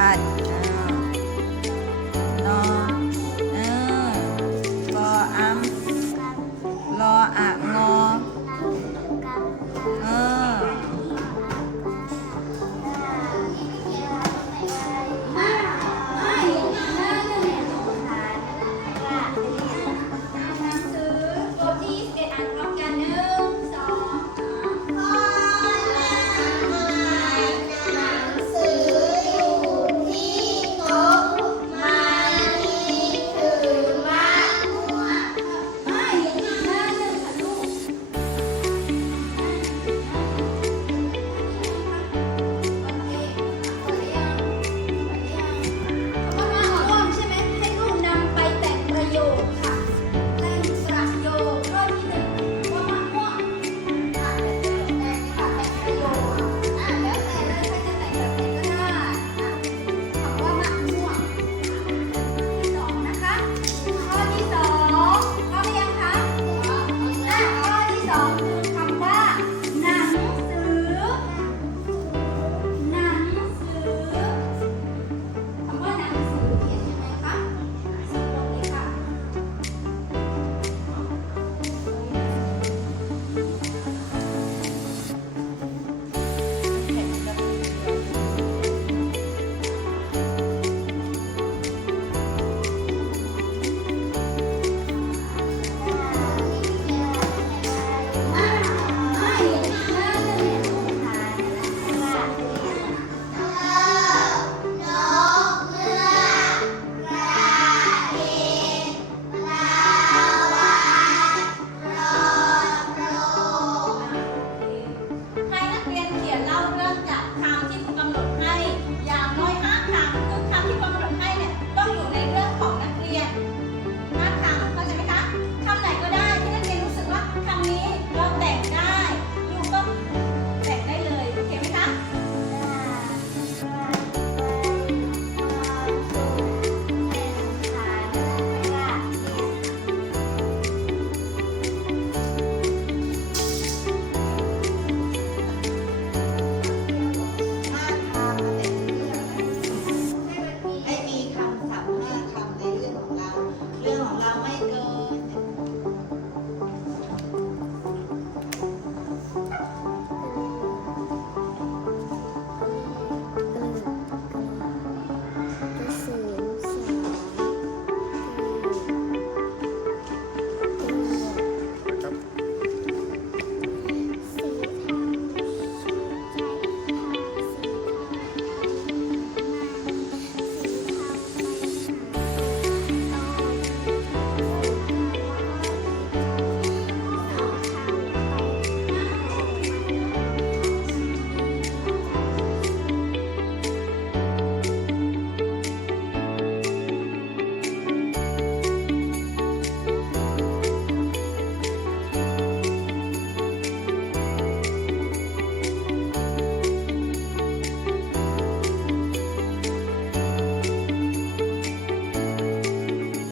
God.